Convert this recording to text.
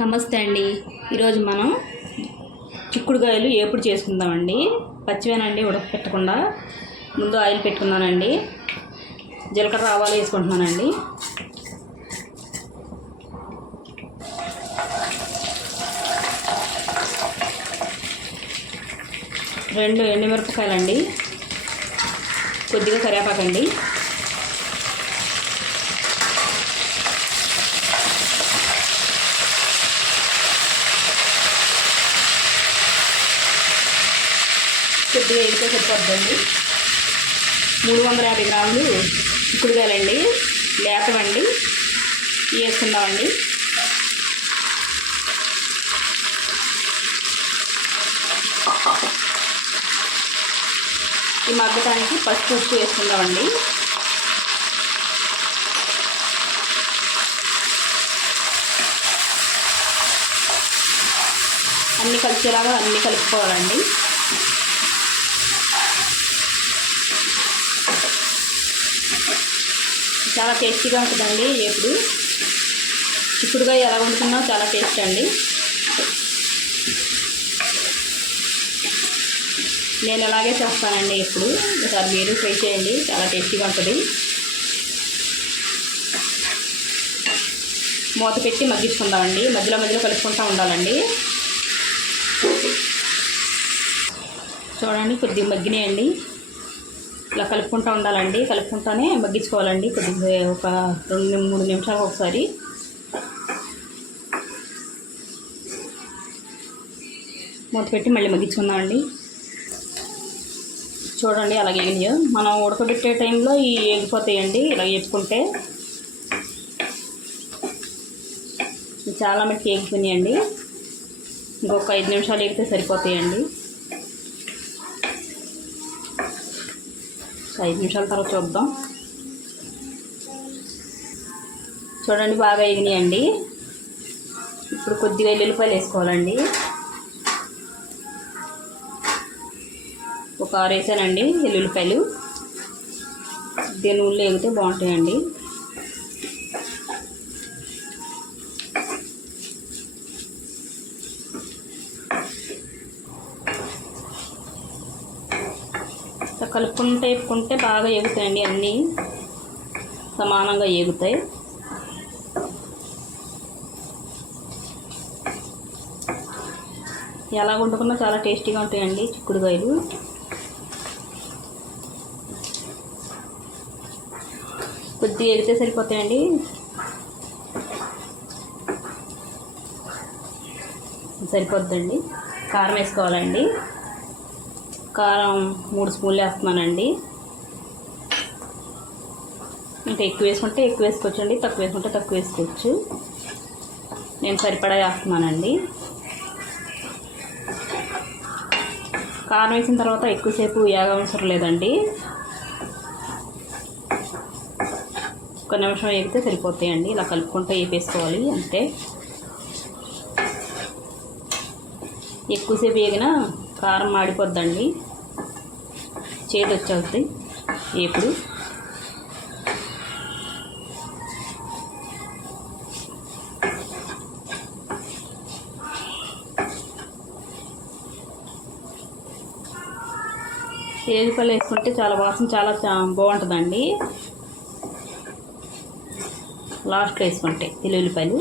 నమస్తే అండి. ఈరోజు మనం చిక్కుడుకాయలు ఏపుడు చేసుకుందామండి. పచ్చివేనండి, ఉడకపెట్టకుండా. ముందు ఆయిల్ పెట్టుకున్నానండి, జీలకర్ర ఆవాలు వేసుకుంటున్నానండి. రెండు ఎండుమిరపకాయలండి, కొద్దిగా కరివేపాకండి, కొద్దిగా ఎగితే సరిపోద్దండి. 350 గ్రాములు చిక్కుడుకాయలండి, లేతవండి, వేసుకుందామండి. ఈ మగ్గటానికి పసుపు ఉప్పు వేసుకుందామండి. అన్నీ కలిసేలాగా అన్నీ కలుపుకోవాలండి. చాలా టేస్టీగా ఉంటుందండి. ఎప్పుడు చిక్కుడుకాయ ఎలా వండుకున్నా చాలా టేస్ట్ అండి. నేను అలాగే చేస్తానండి ఎప్పుడు. ఒకసారి మీరు ట్రై చేయండి, చాలా టేస్టీగా ఉంటుంది. మూత పెట్టి మగ్గించుకుందామండి. మధ్యలో మధ్యలో కలుపుకుంటూ ఉండాలండి. చూడండి, కొద్దిగా మగ్గినాయండి. ఇలా కలుపుకుంటూ ఉండాలండి. కలుపుకుంటూనే మగ్గించుకోవాలండి. కొద్దిగా ఒక 2-3 నిమిషాలు ఒకసారి. మూత పెట్టి మళ్ళీ మగ్గించుకుందామండి. చూడండి అలాగే ఎగినాయో. మనం ఉడకబెట్టే టైంలో ఈ ఎగిపోతాయండి ఇలా వేపుకుంటే. చాలా మటుకు ఎగిపోయినాయండి. ఇంకొక 5 నిమిషాలు ఎగితే సరిపోతాయండి. 5 నిమిషాల తర్వాత చూద్దాం. చూడండి బాగా ఎగినాయండి. ఇప్పుడు కొద్దిగా ఎల్లుల్లిపాయలు వేసుకోవాలండి. ఒక 6 వేసానండి ఎల్లుల్లిపాయలు. దీని ఉల్లి ఎగితే బాగుంటాయండి. కలుపుకుంటే బాగా ఎగుతాయండి. అన్నీ సమానంగా ఎగుతాయి. ఎలా వండుకున్నా చాలా టేస్టీగా ఉంటాయండి చిక్కుడుకాయలు. కొద్దిగా ఎగితే సరిపోతాయండి. సరిపోద్దండి. కారం వేసుకోవాలండి. కారం 3 స్పూన్లు వేస్తున్నానండి. ఇంకా ఎక్కువ వేసుకుంటే ఎక్కువ వేసుకోవచ్చండి, తక్కువ వేసుకుంటే తక్కువ వేసుకోవచ్చు. నేను సరిపడా వేస్తున్నానండి. కారం వేసిన తర్వాత ఎక్కువసేపు వేగవసరం లేదండి. 1 నిమిషం వేగితే సరిపోతాయండి. ఇలా కలుపుకుంటూ వేపేసుకోవాలి అంతే. ఎక్కువసేపు వేగినా కారం మాడిపోద్దండి, చేదు వచ్చేస్తుంది ఎప్పుడు. ఎల్లిపాయలు వేసుకుంటే చాలా వాసన చాలా బాగుంటుందండి. లాస్ట్లో వేసుకుంటే ఎల్లుల్లిపాయలు.